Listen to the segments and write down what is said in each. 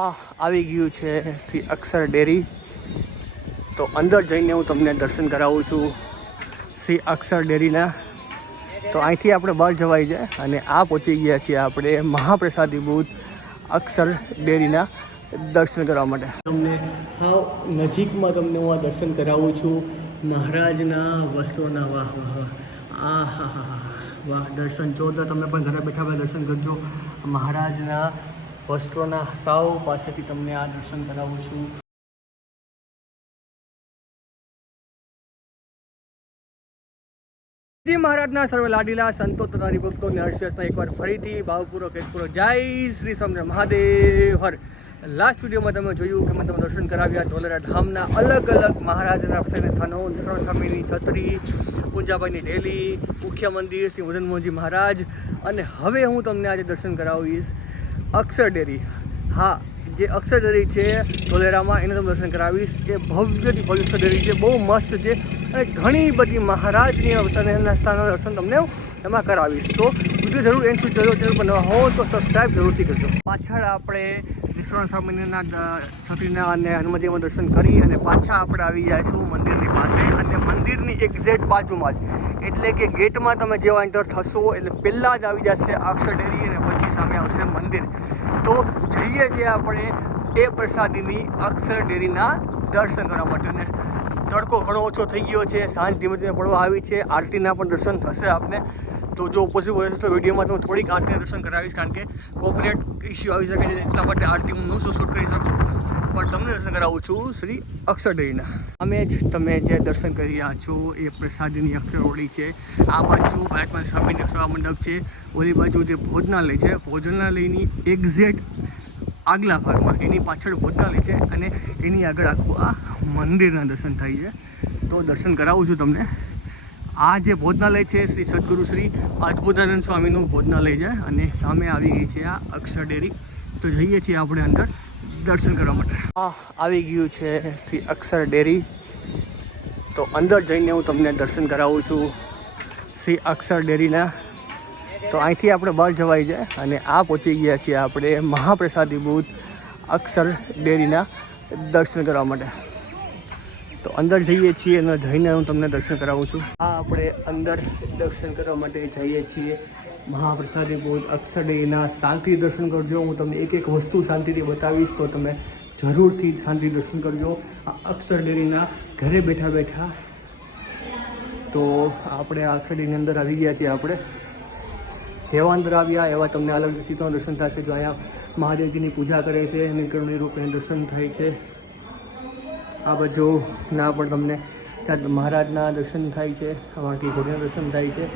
આવી ગયું છે શ્રી અક્ષર ડેરી. તો અંદર જઈને હું તમને દર્શન કરાવું છું શ્રી અક્ષર ડેરીના. તો અહીંથી આપણે બહાર જવાય છે અને આ પહોંચી ગયા છીએ આપણે મહાપ્રસાદી બુથ અક્ષર ડેરીના દર્શન કરવા માટે. તમને હાવ નજીકમાં તમને હું આ દર્શન કરાવું છું મહારાજના વસ્ત્રોના. વાહ વાહ વાહ, આ હા હા હા વાહ, દર્શન જોરદાર. તમે પણ ઘરે બેઠા દર્શન કરજો મહારાજના વસ્ત્રોના સાવ પાસેથી તમને આ દર્શન કરાવું છું. મહારાજના સર્વ લાડીલા સંતો તથા હરિભક્તોને હર્ષવ્યસના એકવાર ફરીથી ભાવપૂર્વક હેતપૂર્વક જય શ્રી સ્વામિનારાયણ મહાદેવ હર. લાસ્ટ વિડીયોમાં તમે જોયું કે મેં તમને દર્શન કરાવ્યા ધોલેરા ધામના અલગ અલગ મહારાજના સ્થાનો, નિષ્ણાત સ્વામીની છત્રી, પૂંજાભાઈની ડેલી, મુખ્ય મંદિર શ્રી મદન મોહનજી મહારાજ. અને હવે હું તમને આજે દર્શન કરાવીશ અક્ષર ડેરી. હા, જે અક્ષર ડેરી છે ધોલેરામાં, એને તમે દર્શન કરાવીશ. એ ભવ્યથી ભવ્ય અક્ષર ડેરી છે, બહુ મસ્ત છે અને ઘણી બધી મહારાજની સ્થાનો દર્શન તમને એમાં કરાવીશ. તો વિડીયો જરૂર એન્ડ સુધી જોજો. ચેનલ પર નવા હો તો સબસ્ક્રાઈબ જરૂરથી કરજો. પાછળ આપણે વિશ્વનાથ સ્વામીના છત્રીના અને હનુમાનજીમાં દર્શન કરી અને પાછા આપણે આવી જઈશું મંદિરની પાસે. અને મંદિરની એક્ઝેક્ટ બાજુમાં જ, એટલે કે ગેટમાં તમે જેવા એન્ટર થશો એટલે પહેલાં જ આવી જશે અક્ષર ડેરી અને પછી સામે આવશે મંદિર. તો જઈએ છીએ આપણે એ પ્રસાદીની અક્ષર ડેરીના દર્શન કરવા માટે. ને તડકો ઘણો ઓછો થઈ ગયો છે, સાંજ ધીમે ધીમે પડવા આવી છે, આરતીના પણ દર્શન થશે આપને. તો જો પોસિબલ હશે તો વિડીયોમાં હું થોડીક આરતીના દર્શન કરાવીશ, કારણ કે કોપીરાઇટ ઇસ્યુ આવી શકે છે, એટલા માટે આરતી હું ન શૂટ કરી શકું. પણ તમને દર્શન કરાવું છું શ્રી અક્ષર ડેરીના. અમે જ તમે જે દર્શન કરી રહ્યા છો એ પ્રસાદીની અક્ષર ઓળી છે. આ બાજુ ગાયકવાડ સ્વામીનો સભા મંડપ છે, ઓલી બાજુ જે ભોજનાલય છે, ભોજનાલયની એક્ઝેક્ટ આગલા ભાગમાં એની પાછળ ભોજનાલય છે અને એની આગળ આખું આ મંદિરના દર્શન થાય છે. તો દર્શન કરાવું છું તમને. આ જે ભોજનાલય છે શ્રી સદગુરુ શ્રી અદ્ભુતાનંદ સ્વામીનું ભોજનાલય છે અને સામે આવી ગઈ છે આ અક્ષર ડેરી. તો જઈએ છીએ આપણે અંદર દર્શન કરવા માટે. આવી ગયું છે શ્રી અક્ષર ડેરી. તો અંદર જઈને હું તમને દર્શન કરાવું છું શ્રી અક્ષર ડેરીના. તો અહીંથી આપણે બહાર જવાય છે અને આ પહોંચી ગયા છીએ આપણે મહાપ્રસાદી બુથ અક્ષર ડેરીના દર્શન કરવા માટે. તો અંદર જઈએ છીએ અને જઈને હું તમને દર્શન કરાવું છું. આપણે અંદર દર્શન કરવા માટે જઈએ છીએ મહાપ્રસાદી બુથ અક્ષર ડેરીના. શાંતિથી દર્શન કરજો. હું તમને એક એક વસ્તુ શાંતિથી બતાવીશ, તો તમે જરૂરથી શાંતિ દર્શન કરજો આ અક્ષર ડેરીના ઘરે બેઠા બેઠા. તો આપણે આ અક્ષર ડેરીની અંદર આવી ગયા છીએ. આપણે જેવા અંદર આવ્યા એવા તમને અલગ સીતાનું દર્શન થશે. જો અહીંયા મહાદેવજીની પૂજા કરે છે, નીલકંઠની રૂપે દર્શન થાય છે. આ બાજુના પણ તમને ત્યાં મહારાજના દર્શન થાય છે, આમાંથી ઘોડીના દર્શન થાય છે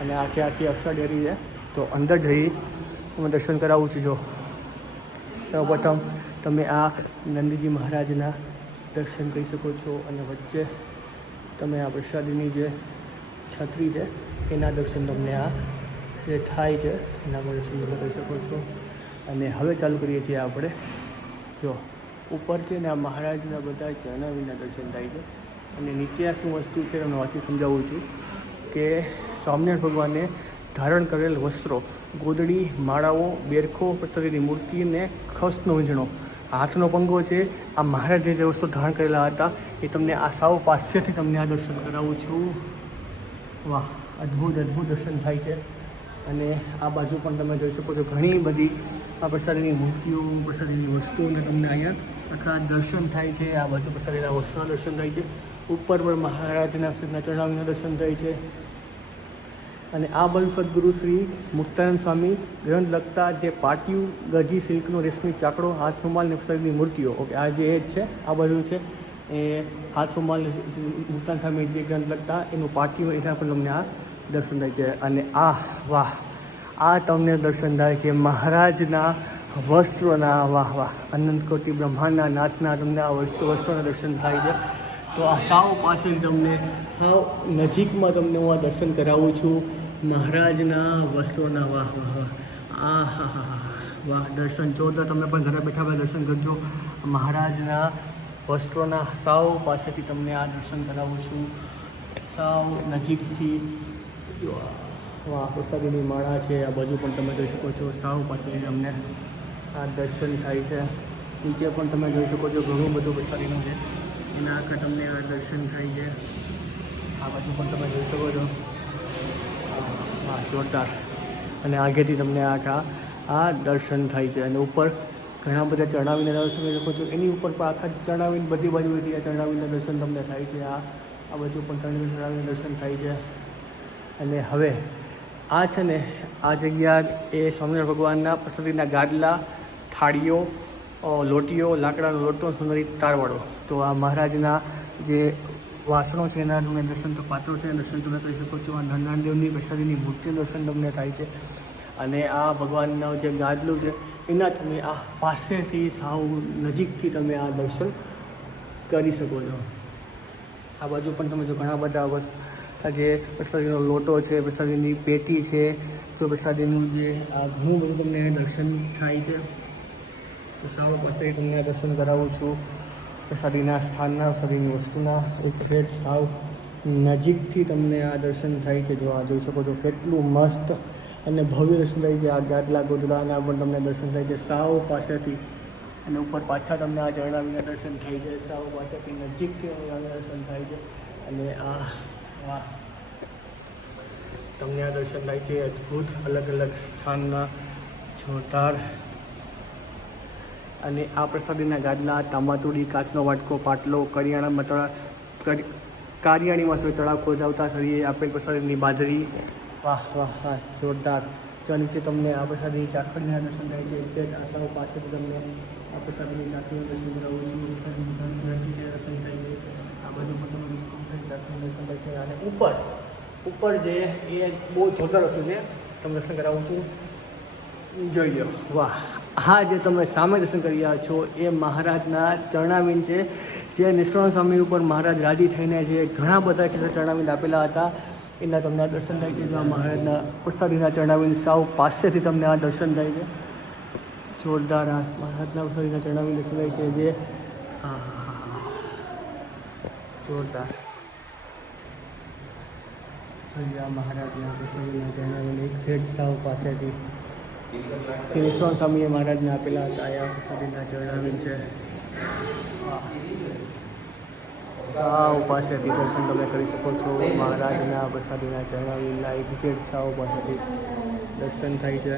અને આખી અક્ષર ડેરી છે. તો અંદર જઈ હું દર્શન કરાવું છું. જો પ્રથમ તમે આ નંદીજી મહારાજના દર્શન કરી શકો છો અને વચ્ચે તમે આ પ્રસાદીની જે છત્રી છે એના દર્શન તમને આ જે થાય છે એના પણ દર્શન તમે કરી શકો છો. અને હવે ચાલુ કરીએ છીએ આપણે. જો ઉપર છે ને આ મહારાજના બધા ચરણાવીના દર્શન થાય છે અને નીચે આ શું વસ્તુ છે તમને વાંચી સમજાવું છું કે સ્વામિનારાયણ ભગવાને ધારણ કરેલ વસ્ત્રો, ગોદડી, માળાઓ, બેરખો, પ્રસાદીની મૂર્તિ ને ખસનો વીંઝણો, હાથનો પંગો છે. આ મહારાજે જે વસ્તુ ધારણ કરેલા હતા એ તમને આ સાવ પાસેથી તમને આ દર્શન કરાવું છું. વાહ, અદ્ભુત અદ્ભુત દર્શન થાય છે. અને આ બાજુ પણ તમે જોઈ શકો છો ઘણી બધી આ પ્રસાદીની મૂર્તિઓ, પ્રસાદીની વસ્તુઓને તમને અહીંયા આખા દર્શન થાય છે. આ બાજુ પ્રસાદીના વસ્તુના દર્શન થાય છે. ઉપર પણ મહારાજના ચરણાવીના દર્શન થાય છે. અને આ બાજુ સદગુરુ શ્રી મુક્તાનંદ સ્વામી ગ્રંથ લખતા જે પાટિયું, ગજી, સિલ્કનો રેશમી ચાકડો, હાથ રૂમાલ ને પ્રસાદીની મૂર્તિઓ. ઓકે, આ જે એજ છે આ બાજુ છે એ હાથ રૂમાલ મુક્તાનંદ સ્વામી જે ગ્રંથ લખતા એનું પાટિયું, એના પણ તમને આ દર્શન થાય છે. અને વાહ, આ તમને દર્શન થાય છે મહારાજના વસ્ત્રોના. વાહ વાહ, અનંત કોટી બ્રહ્માંડના નાથના તમને આ વસ્ત્રોના દર્શન થાય છે. તો આ સાવ પાછળ તમને સાવ નજીકમાં તમને હું આ દર્શન કરાવું છું મહારાજના વસ્ત્રોના. વાહ વાહ વાહ, આ હા હા હા વાહ, દર્શન જોરદાર. તમે પણ ઘરે બેઠા દર્શન કરજો મહારાજના વસ્ત્રોના. સાવ પાસેથી તમને આ દર્શન કરાવું છું, સાવ નજીકથી. વાહ, પ્રસાદીની માળા છે. આ બાજુ પણ તમે જોઈ શકો છો. સાવ પાસેથી તમને આ દર્શન થાય છે. નીચે પણ તમે જોઈ શકો છો ઘણું બધું પ્રસાદીનું છે, એના આખા તમને દર્શન થાય છે. આ બાજુ પણ તમે જોઈ શકો છો, હા જોરદાર. અને આગેથી તમને આખા આ દર્શન થાય છે. અને ઉપર ઘણા બધા ચણાવીને દર્શન કરી શકો છો. એની ઉપર પણ આખા ચણાવીને બધી બાજુથી આ ચણાવીના દર્શન તમને થાય છે. આ બાજુ પણ ચણાવીને દર્શન થાય છે. અને હવે આ છે ને આ જગ્યા એ સ્વામિનારાયણ ભગવાનના પ્રસાદીના ગાદલા, થાળીઓ, લોટીઓ, લાકડાનો લોટો, સુંદરી તારવાળો. તો આ મહારાજના જે વાસણો છે એના તમને દર્શન, તો પાત્રો છે દર્શન તમે કરી શકો છો. આ નારાયણદેવની પ્રસાદીની મૂર્તિનું દર્શન તમને થાય છે. અને આ ભગવાનનું જે ગાદલું છે એના તમે આ પાસેથી સાવ નજીકથી તમે આ દર્શન કરી શકો છો. આ બાજુ પણ તમે જો ઘણા બધા જે પ્રસાદીનો લોટો છે, પ્રસાદીની પેટી છે, જો પ્રસાદીનું જે આ ઘણું બધું તમને દર્શન થાય છે. તો સાવ પાસેથી તમને દર્શન કરાવું છું પ્રસાદીના સ્થાનના, પ્રસાદીની વસ્તુના એક સેટ સાવ નજીકથી તમને આ દર્શન થાય છે. જો આ જોઈ શકો છો કેટલું મસ્ત અને ભવ્ય દર્શન થાય છે. આ ગાદલા ગોદડાના પણ તમને દર્શન થાય છે સાવ પાસેથી. અને ઉપર પાછા તમને આ ચરણાવીના દર્શન થાય છે સાવ પાસેથી, નજીકથી દર્શન થાય છે. અને આ તમને આ દર્શન થાય છે અદ્ભુત, અલગ અલગ સ્થાનના, જોરદાર. અને આ પ્રસાદીના ગાદલા, તાંબાતુડી, કાચનો વાટકો, પાટલો, કારિયાણીમાં તળાવ ખોદાવતા સળીએ આપેલ પ્રસાદીની બાજરી, વાહ વાહ વાહ જોરદાર. ત્યાં નીચે તમને આ પ્રસાદીની ચાખડીના દર્શન થાય છે. એક્ઝેક્ટ આસાઓ પાસેથી તમને આ પ્રસાદીની ચાખડીનું દર્શન કરાવું છું. ઘરથી જે દર્શન થાય છે આ બાજુ પણ તમે ચાખડીનું દર્શન થાય છે. અને ઉપર જે એ બહુ જોરદાર વસ્તુ છે, તમને દર્શન કરાવું છું, જોઈ લો. વાહ, હા જે તમે સામે દર્શન કરી રહ્યા છો એ મહારાજના ચરણાવીન છે, જે નિષ્ઠાનંદ સ્વામી ઉપર મહારાજ રાજી થઈને જે ઘણા બધા ચરણાવીન આપેલા હતા એના તમને આ દર્શન થાય છે. જો આ મહારાજના પ્રસાદીના ચરણાવીન સાવ પાસેથી તમને આ દર્શન થાય છે. જોરદાર. આ મહારાજના પ્રસાદીના ચરણાવીન દર્શન થાય છે જે જોરદાર. જોઈએ આ મહારાજના પ્રસાદીના ચરણાવીન એક સેટ સાવ પાસેથી નિષ્ઠાનંદ સ્વામીએ મહારાજને આપેલા હતા. આ પ્રસાદીના ચરણાવીન છે. સાવ પાસેથી દર્શન તમે કરી શકો છો. મહારાજના પ્રસાદીના ચરણાવીનના એક્ઝેક્ટ સાવ પાસેથી દર્શન થાય છે.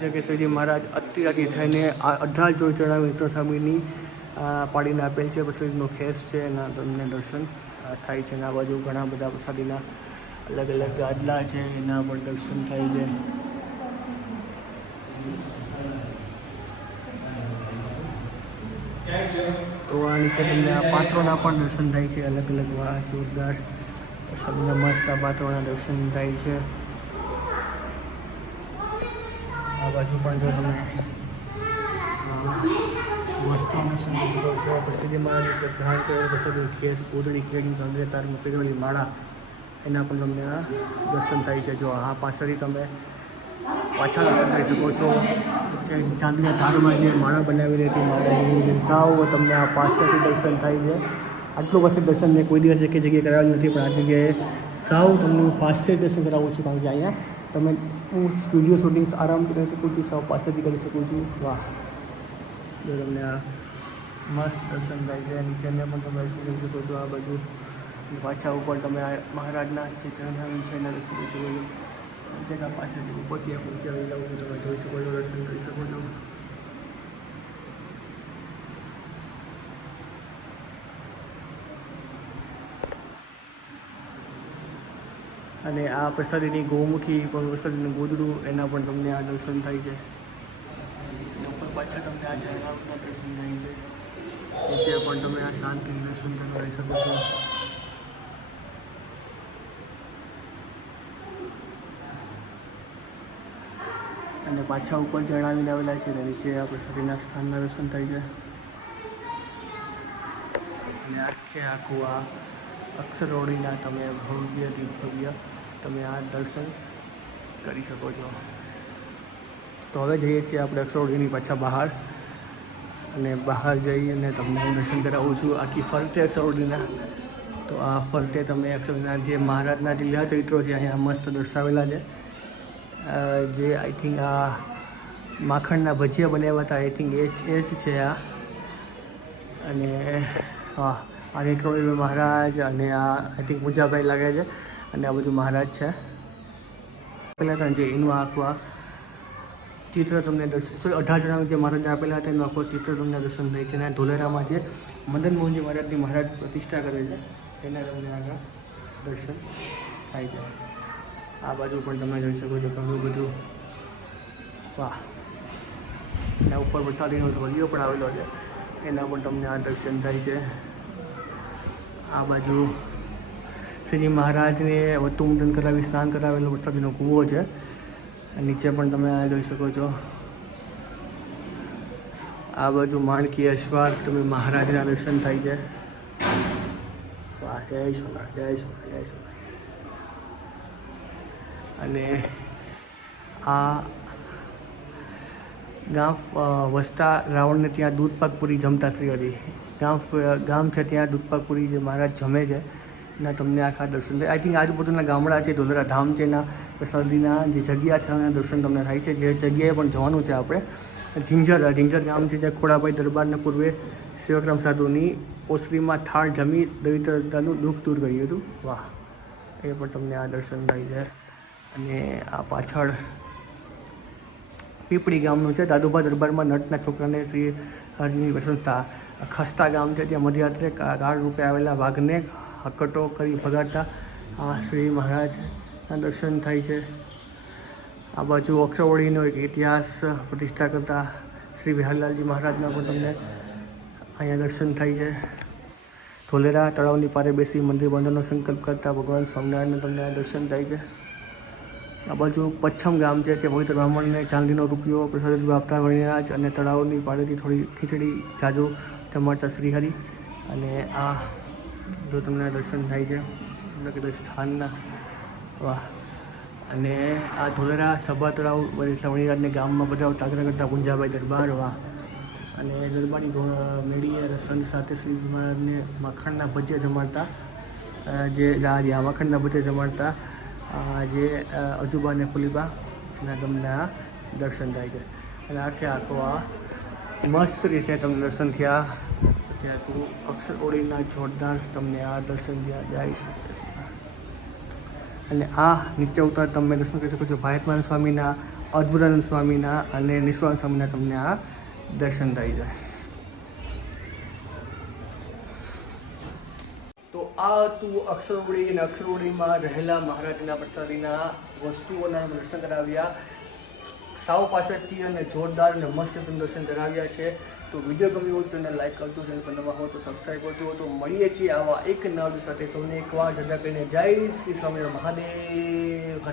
છે કે શ્રીજી મહારાજ અત્યારથી થઈને 18 જોડ ચરણાવીન સ્વામીની પાડીને આપેલ છે. પ્રસાદીનો ખેસ છે એના તમને દર્શન થાય છે. આ બાજુ ઘણા બધા પ્રસાદીના અલગ અલગ ગાદલા છે એના પણ દર્શન થાય છે. તો આ નીચે તમને આ પાત્રોના પણ દર્શન થાય છે અલગ અલગ. વાહ જોરદાર. પ્રસાદીના મસ્ત આ પાત્રોના દર્શન થાય છે. આ બાજુ પણ જો તમે વસ્તુઓ દર્શન કરી શકો છો. પ્રસિદ્ધિ મહારાજ ધારણ કરેલ પ્રસાદી ખેસ, પૂતળી, કેળી, કંગરે, તારમાં પહેરેલી માળા, એના પણ તમને આ દર્શન થાય છે. જો આ પાછળથી તમે પાછા દર્શન કરી શકો છો. જે ચાંદીના તારમાં જે માળા બનાવેલી હતી, માળા સાવ તમને આ પાછળથી દર્શન થાય છે. આટલું પાસે દર્શન મેં કોઈ દિવસ એક જગ્યાએ કરાવેલું નથી, પણ આ જગ્યાએ સાવ તમને પાસે દર્શન કરાવું છું. કારણ કે અહીંયા તમે હું વિડીયો શૂટિંગ્સ આરામથી કરી શકું છું, સાવ પાસેથી કરી શકું છું. વાહ, જો તમને આ મસ્ત દર્શન થાય છે. નીચેને પણ તમે દર્શન કરી શકો છો. આ બાજુ પાછા ઉપર તમે આ મહારાજના જે ચરણાવીન છે એના દર્શન કરી શકો છો. જેના પાસેથી ઉપરથી આ ઊંચા લીલાઓ તમે જોઈ શકો છો, દર્શન કરી શકો છો. અને આ પ્રસાદીની ગૌમુખી પણ, પ્રસાદીનું ગોદડું, એના પણ તમને આ દર્શન થાય છે. અને ઉપર પાછળ તમને આ ચરણાવીના દર્શન થાય છે. નીચે પણ તમે આ શાંતિથી દર્શન કરી શકો છો. અને પાછા ઉપર ચરણાવીને આવેલા છે અને નીચે આ પ્રસાદીના સ્થાનના દર્શન થાય છે. અને આખે આખું આ અક્ષરઓળીના તમે ભવ્યથી ભવ્ય તમે આ દર્શન કરી શકો છો. તો હવે જઈએ છીએ આપણે અક્ષરઓળીની પાછા બહાર, અને બહાર જઈ અને તમને હું દર્શન કરાવું છું આખી ફરતે અક્ષરઓળીના. તો આ ફરતે તમે અક્ષરના જે મહારાજના જે લીલા ચરિત્રો છે અહીંયા મસ્ત દર્શાવેલા છે, જે આઈ થિંક આ માખણના ભજીયા બનાવ્યા હતા, આઈ થિંક એ જ છે આ. અને હા, આ રેટરોવી મહારાજ અને આ આઈ થિંક પૂજાભાઈ લાગે છે અને આ બધું મહારાજ છે. પહેલાં હતા જે એનું આખું આ ચિત્ર તમને 18 જણા જે મહારાજ આપેલા હતા એનું આખું ચિત્ર તમને દર્શન થાય છે. અને ધોલેરામાં જે મદન મોહનજી મહારાજની મહારાજ પ્રતિષ્ઠા કરે છે એના તમને આગળ દર્શન થાય છે. આ બાજુ પણ તમે જોઈ શકો છો ઘણું બધું. વાહ, એના ઉપર પ્રસાદીનો ઢોલિયો પણ આવેલો છે, એના પણ તમને આ દર્શન થાય છે. આ બાજુ શ્રીજી મહારાજને વતુમુંડન કરાવી સ્નાન કરાવેલો પ્રસાદીનો કૂવો છે. નીચે પણ તમે આ જોઈ શકો છો. આ બાજુ માણકી અશ્વાર તમે મહારાજના દર્શન થાય છે. વાહ, જય સોમનાથ, જય સોમનાથ, જય સોમનાથ. અને આ ગામ વસતા રાવણને ત્યાં દૂધપાક પૂરી જમતા શ્રી હરિ ગામ છે, ત્યાં દૂધપાક પૂરી જે મહારાજ જમે છે એના તમને આખા દર્શન થાય. આઈ થિંક આજુબાજુના ગામડા છે, ધોલેરા ધામ છે, એના પ્રસાદીના જે જગ્યા છે એના દર્શન તમને થાય છે. જે જગ્યાએ પણ જવાનું છે આપણે, ઝીંઝર ગામ છે, જ્યાં ખોડાભાઈ દરબારના પૂર્વે સેવકરામ સાધુની ઓસરીમાં થાળ જમી દરિદ્રતાનું દુઃખ દૂર કર્યું હતું. વાહ, એ પણ તમને આ દર્શન થાય છે. અને આ પાછળ પીપળી ગામનું છે, દાદુભા દરબારમાં નટના છોકરાને શ્રી હરિની પ્રશંસા. ખસ્તા ગામ છે, ત્યાં મધ્યરાત્રે કાળ રૂપે આવેલા વાઘને હકટો કરી ભગાડતા આ શ્રી મહારાજના દર્શન થાય છે. આ બાજુ અક્ષરવડીનો એક ઇતિહાસ પ્રતિષ્ઠા કરતા શ્રી વિહારલાલજી મહારાજના પણ તમને અહીંયા દર્શન થાય છે. ધોલેરા તળાવની પારે બેસી મંદિર બાંધવાનો સંકલ્પ કરતા ભગવાન સ્વામિનારાયણના તમને આ દર્શન થાય છે. આ બાજુ પચ્છમ ગામ છે, તે પવિત્ર બ્રાહ્મણને ચાંદીનો રૂપિયો પ્રસાદ આપતા વણિરાજ અને તળાવની પાળેથી થોડી ખીચડી જાજુ જમાડતા શ્રીહરિ. અને આ જો તમને દર્શન થાય છે કદાચ સ્થાનના. વાહ. અને આ ધોલેરા સભા તળાવ વણિરાજને ગામમાં બધા તાગરા કરતા ગુંજાભાઈ દરબાર. વાહ. અને દરબારી મેળીએ સંત સાથે શ્રી મહારાજને માખણના ભજીયા જમાડતા માખણના ભજીયા જમાડતા જે અજુબા અને ફુલીબા એના તમને આ દર્શન થાય છે. અને આખો આ મસ્ત રીતે તમને દર્શન થયા. ત્યાં અક્ષરઓળીના જોરદાર તમને આ દર્શન થયા. જાય છે. અને આ નીચે ઉતાર તમે દર્શન કરી શકો છો ભારતમાન સ્વામીના, અદ્ભુતાનંદ સ્વામીના અને નિષ્કાળ સ્વામીના તમને આ દર્શન થાય છે. તો આ હતું અક્ષરવડી, અને અક્ષરવડીમાં રહેલા મહારાજના પ્રસાદીના વસ્તુઓના દર્શન કરાવ્યા સાવ પાછળથી, અને જોરદાર અને મસ્ત દર્શન કરાવ્યા છે. તો વિડીયો ગમ્યો હોય તો એને લાઈક કરજો, ચેનલ પર નવા હો તો સબસ્ક્રાઈબ કરજો. તો મળીએ છીએ આવા એક નવા સાથે. સૌને એકવાર જતા કરીને જય શ્રી સ્વામિનારાયણ મહાદેવ.